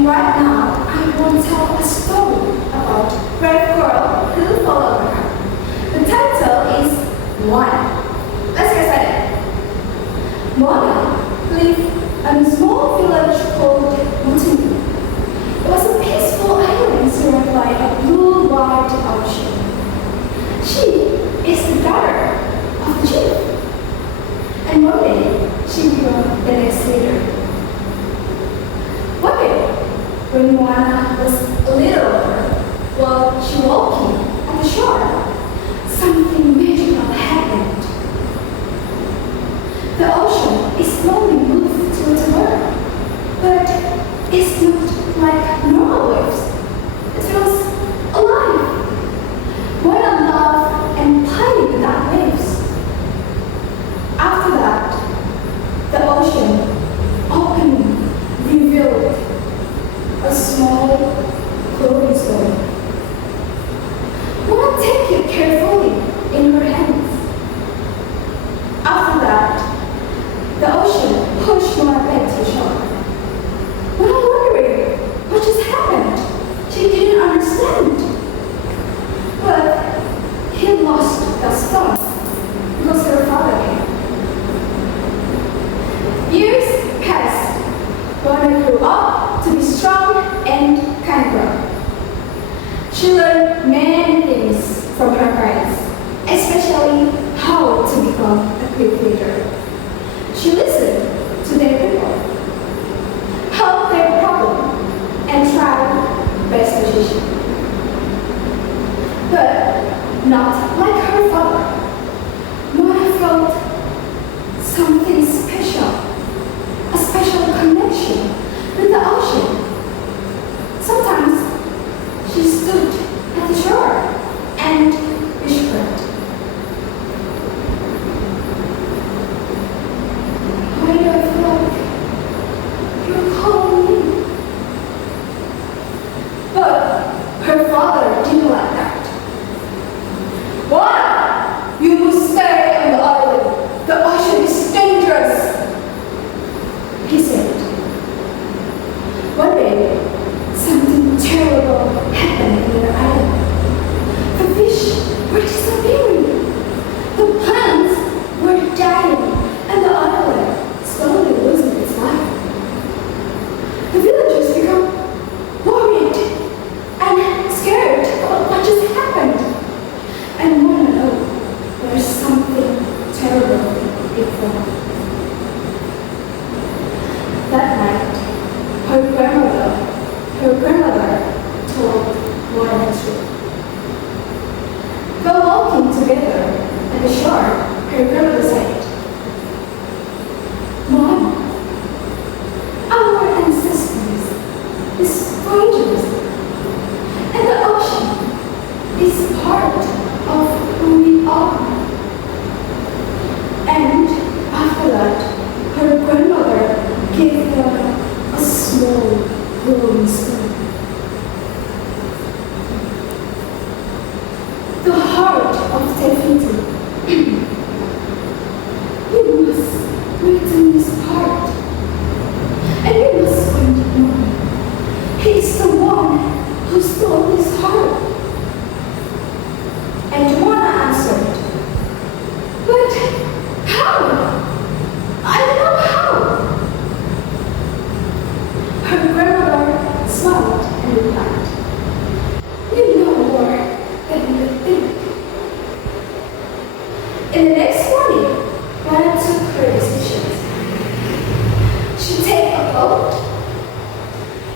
And right now, I want to tell a story about a brave girl who followed her. The title is Moana. Let's get started. Moana lived in a small village called Pratiwi. It was a peaceful island surrounded by a blue white ocean. She is the daughter of the chief. And one day, she became the next leader. One day, when Moana was a little girl, while she walking at the shore, something magical happened. The ocean is slowly moved towards her, but it's not like normal waves. It feels alive. Moana loved and played with that waves. After that, the ocean opened, revealed a small glowing stone. Moana took it carefully in her hands. After that, the ocean pushed Moana back to shore. Moana wondering what just happened. She didn't understand. But he lost the stone because her father came. Years passed. Moana grew up to be strong and kind girl. She learned many things from her parents, especially how to become a good leader. She listened to their people, helped their problem, and tried best solution. But not like her father. Moana felt something special, a special connection with the ocean. Sometimes she stood at the shore and whispered, "Why do I feel like you're calling me?" But her father didn't like that. "Moana, you must stay on the island. The ocean is dangerous," he said. One day, something terrible happened in the island. The fish were disappearing. The plants were dying, and the island slowly losing its life. The villagers became worried and scared about what just happened. And want to know there's something terrible before. That night, her grandmother told Moana the truth. While walking together at the shore, her grandmother said, "Moana, our ancestors is dangerous, and the ocean is part of who we are." And after that, her grandmother gave her a small glowing stone. The heart of Tefiti. You must return this heart, and you must find Moana. He is the one who stole his heart. And Moana answered, "But how? I don't know how." Her grandmother smiled and replied, "You know more than you think." In the next morning, Moana took her decisions. She took a boat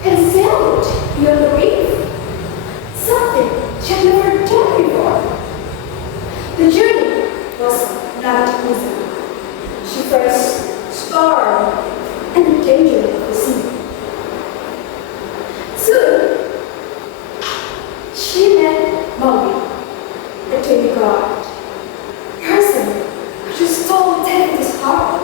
and sailed beyond the reef, something she had never done before. The journey was not easy. She faced storm and the danger of the sea. Soon, she met Maui, the twin god, person who just stole Tefiti's heart.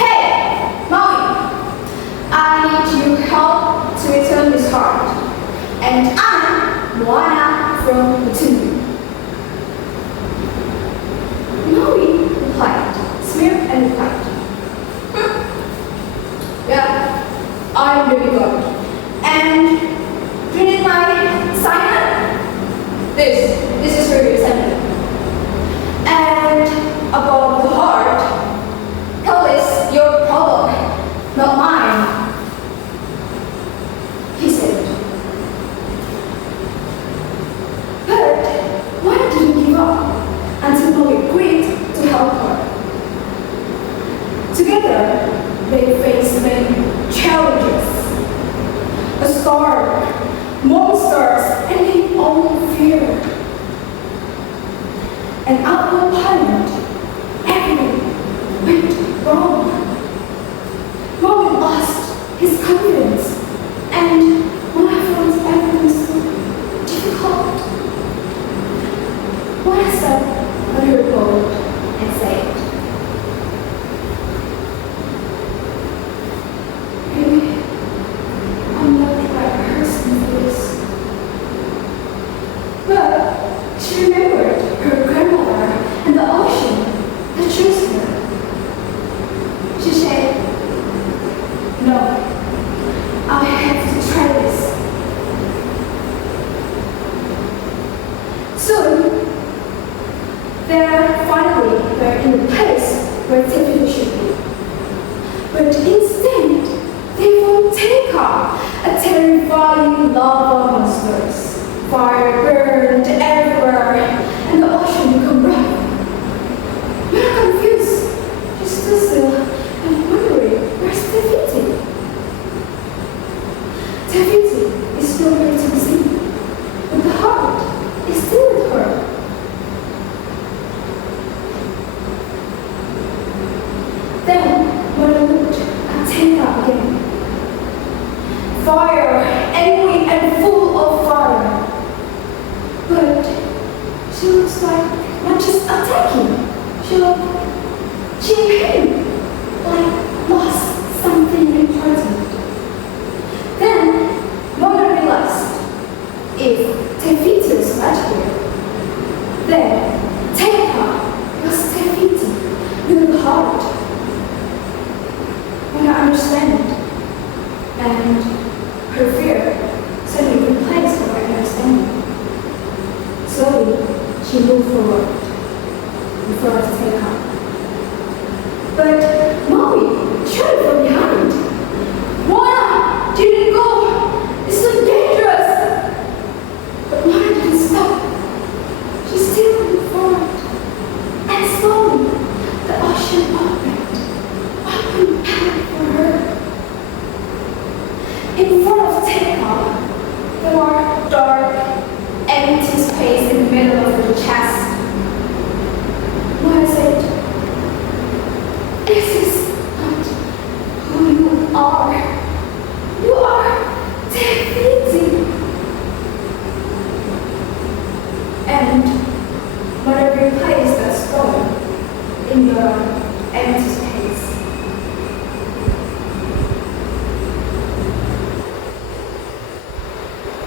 "Hey, Maui, I need your help to return his heart. And I'm Moana from Pratiwi." Maui I'm really good. And do you need my sign? This is for your assignment. And about the heart, tell us your problem, not mine. He said. But why did you give up until Molly agreed to help her? Together, they faced many challenges. A storm, monsters, and their own fear. And at one point, everything went wrong. Molly lost his confidence, and Molly found everything so difficult. One sat on her boat and said, "Maybe I'm not the right person for this." But she remembered her grandmother and the ocean that chose her. She said, "No, I have to try this." Soon, they finally were in the place where Tiffany should be. But instead, they found Tika, a terrifying lava monster. Fire burned everywhere, and the ocean became rough. Very confused, she stood still and wondering where's Tefiti. Tefiti is nowhere to be seen, but the heart is still with her. Then, when I looked at Tika again, fire, angry and full of fire. But she looks like not just attacking, she came, like lost something important. Then Mona realized if Tefiti was right here, then Teka was Tefiti with the heart. Mona understood, and her fear suddenly replaced her understanding. Slowly, she moved forward before us to take her. But Molly shouted from behind, "Mona, didn't go! It's so dangerous!" But Mona didn't stop. She still moved forward. And slowly, the ocean opened back for her. In front of Tika, there were dark, empty space in the middle of her chest. Mona said, "This is not who you are. You are Tefiti." And Mona replaced that stone in the empty space.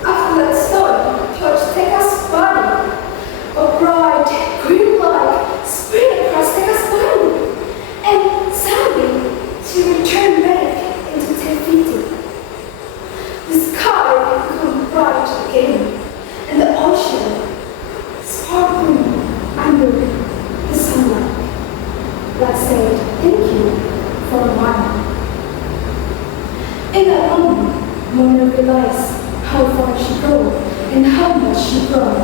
After that stone touched Teka's body, a bright green light spread across Teka's body, and suddenly she returned back into Tefiti. The sky became bright again, and the ocean sparkling under the sunlight. That said, "Thank you for a while." In that moment, Mona realized how far she grew and how much she grown.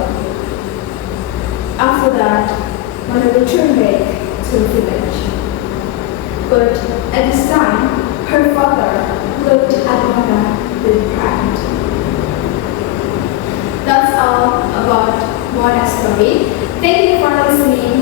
After that, Mona returned back to the village. But at this time, her father looked at Mona with pride. That's all about Mona's story. Thank you for listening.